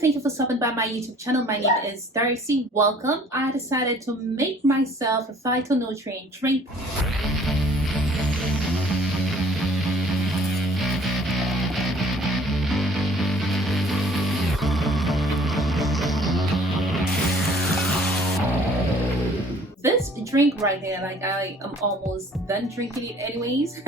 thank you for stopping by my YouTube channel. My name is Darcy. Welcome. I decided to make myself a phytonutrient drink. This drink right here, like I am almost done drinking it anyways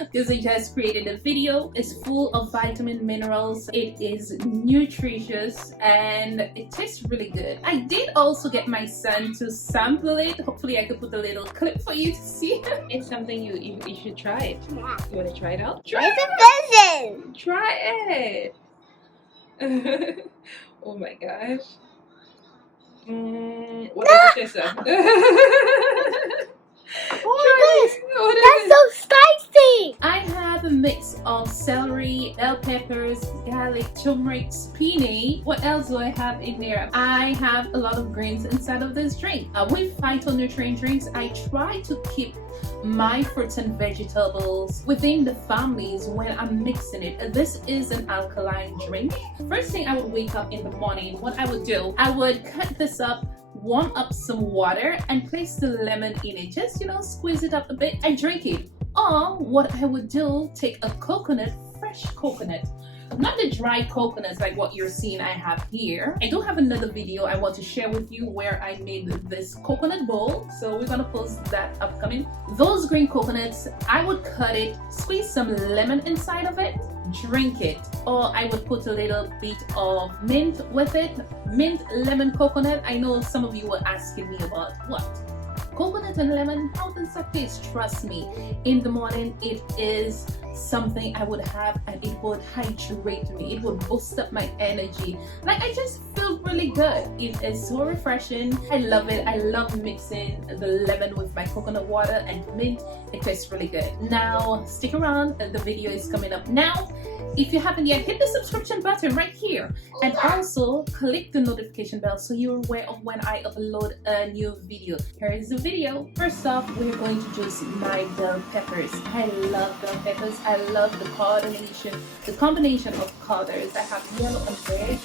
because I just created a video. It's full of vitamin minerals. It is nutritious and it tastes really good. I did also get my son to sample it. Hopefully I could put a little clip for you to see. It's something you should try it. Yeah. You want to try it out? Try it. Try it. Oh my gosh. What does it taste like? Oh my gosh, that's so spicy. I have a mix of celery, bell peppers, garlic, turmeric, spinach. What else do I have in there? I have a lot of greens inside of this drink. With phytonutrient drinks, I try to keep my fruits and vegetables within the families when I'm mixing it. This is an alkaline drink. First thing I would wake up in the morning, what I would do, I would cut this up, warm up some water and place the lemon in it. Just, squeeze it up a bit and drink it. Or what I would do, take a coconut, fresh coconut, not the dry coconuts like what you're seeing I have here. I do have another video I want to share with you where I made this coconut bowl, so we're gonna post that upcoming. Those green coconuts, I would cut it, squeeze some lemon inside of it, drink it. Or I would put a little bit of mint with it. Mint, lemon, coconut. I know some of you were asking me about what? Coconut and lemon, how does that taste? Trust me, in the morning it is something I would have and it would hydrate me. It would boost up my energy. Like, I just feel really good. It is so refreshing. I love it. I love mixing the lemon with my coconut water and mint. It tastes really good. Now stick around, the video is coming up now. If you haven't yet, hit the subscription button right here and also click the notification bell so you're aware of when I upload a new video. Here is the video. First off, we're going to juice my bell peppers. I love bell peppers. I love the combination of colors. I have yellow and red.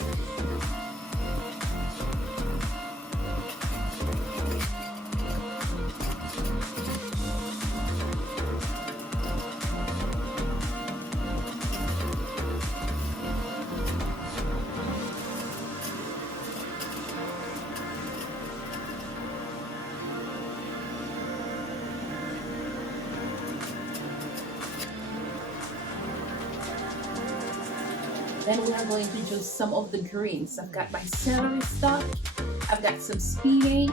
Then we are going to juice some of the greens. I've got my celery stalk. I've got some spinach.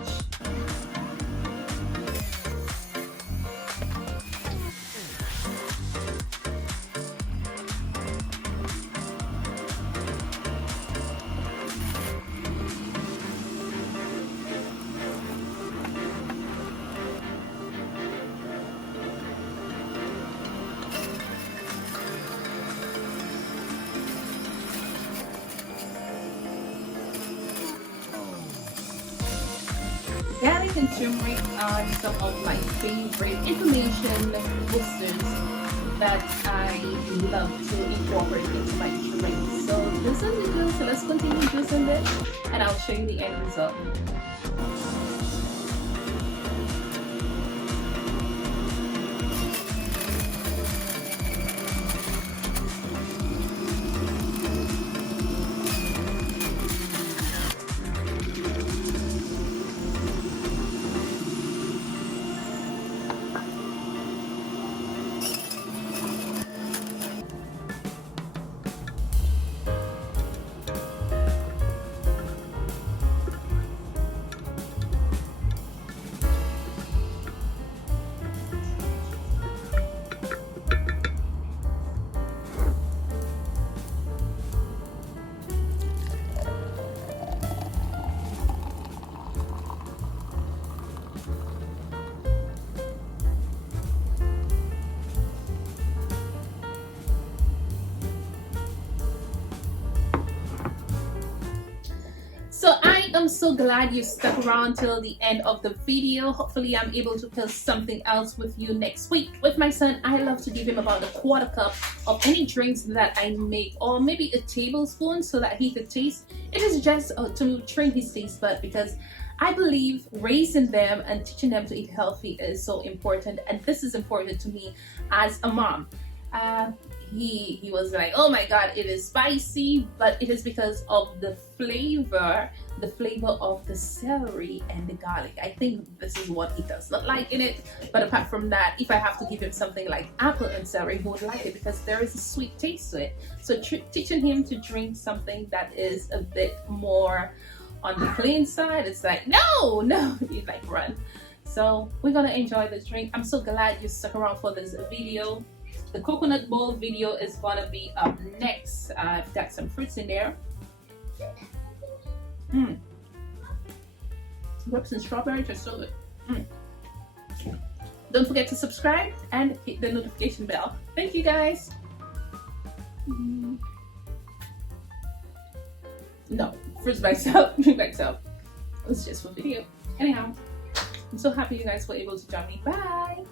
Garlic and turmeric are some of my favorite inflammation boosters that I love to incorporate into my drink. So this is the juice. So let's continue juicing this and I'll show you the end result. I'm so glad you stuck around till the end of the video. Hopefully I'm able to post something else with you next week. With my son, I love to give him about a quarter cup of any drinks that I make, or maybe a tablespoon so that he could taste. It is just to train his taste bud, because I believe raising them and teaching them to eat healthy is so important, and this is important to me as a mom. He was like, oh my god, it is spicy, but it is because of the flavor of the celery and the garlic. I think this is what he does not like in it, but apart from that, if I have to give him something like apple and celery, he would like it because there is a sweet taste to it. So teaching him to drink something that is a bit more on the plain side, it's like, no, he's like, run. So we're gonna enjoy this drink. I'm so glad you stuck around for this video. The coconut bowl video is gonna be up next. I've got some fruits in there. Grapes and strawberries are so good. Don't forget to subscribe and hit the notification bell. Thank you guys. No, fruits by itself, it's just for video. Anyhow, I'm so happy you guys were able to join me. Bye.